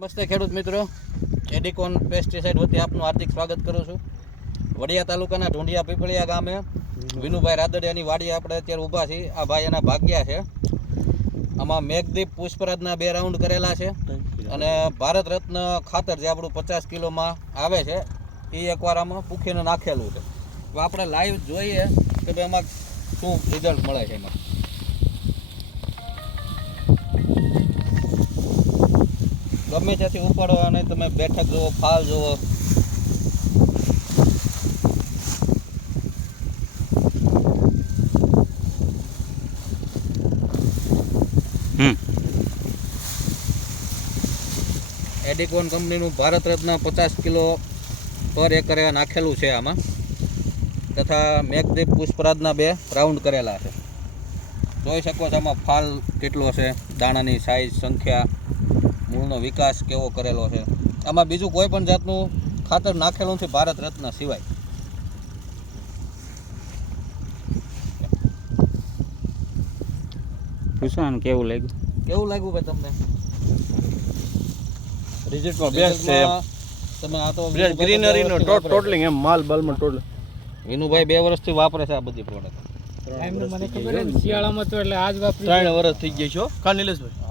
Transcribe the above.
નમસ્તે ખેડૂત મિત્રો, એડિકોન પેસ્ટિસાઇડ વતી આપનું હાર્દિક સ્વાગત કરું છું. વડિયા તાલુકાના ઢુંડિયા પીપળિયા ગામે વિનુભાઈ રાદડિયાની વાડી આપણે અત્યારે ઊભા છીએ. આ ભાઈ એના ભાગ્યા છે. આમાં મેઘદીપ પુષ્પરાજના 2 રાઉન્ડ કરેલા છે અને ભારત રત્ન ખાતર જે આપણું 50 કિલોમાં આવે છે એ એકવાર આમાં પૂખીને નાખેલું છે. તો આપણે લાઈવ જોઈએ કે ભાઈ એમાં શું રિઝલ્ટ મળે છે. એમાં ગમે ત્યાંથી ઉપાડો અને તમે બેઠક જુઓ, ફાલ જુઓ. એડિકોન કંપનીનું ભારત રત્ન 50 કિલો પર એકરે નાખેલું છે આમાં, તથા મેઘદીપ પુષ્પરાજના 2 રાઉન્ડ કરેલા છે. જોઈ શકો છો આમાં ફાલ કેટલો છે, દાણાની સાઈઝ, સંખ્યા, મૂળનો વિકાસ કેવો કરેલો છે. આમાં બીજું કોઈ પણ જાતનું ખાતર નાખેલું છે ભારત રત્ન સિવાય. પૂછવાનું કેવું લાગ્યું ભાઈ તમને? રિઝલ્ટમાં બેસ્ટ છે. તમે આ તો ગ્રીનરીનો ટોટલિંગ એમ માલ બાલમાં ટોટલ વિનુભાઈ 2 વર્ષથી વાપરે છે આ બધી પ્રોડક્ટ. મને ખબર છે શિયાળામાં તો એટલે આજ વાપરી 3 વર્ષ થઈ ગયા છો કા નિલેશભાઈ?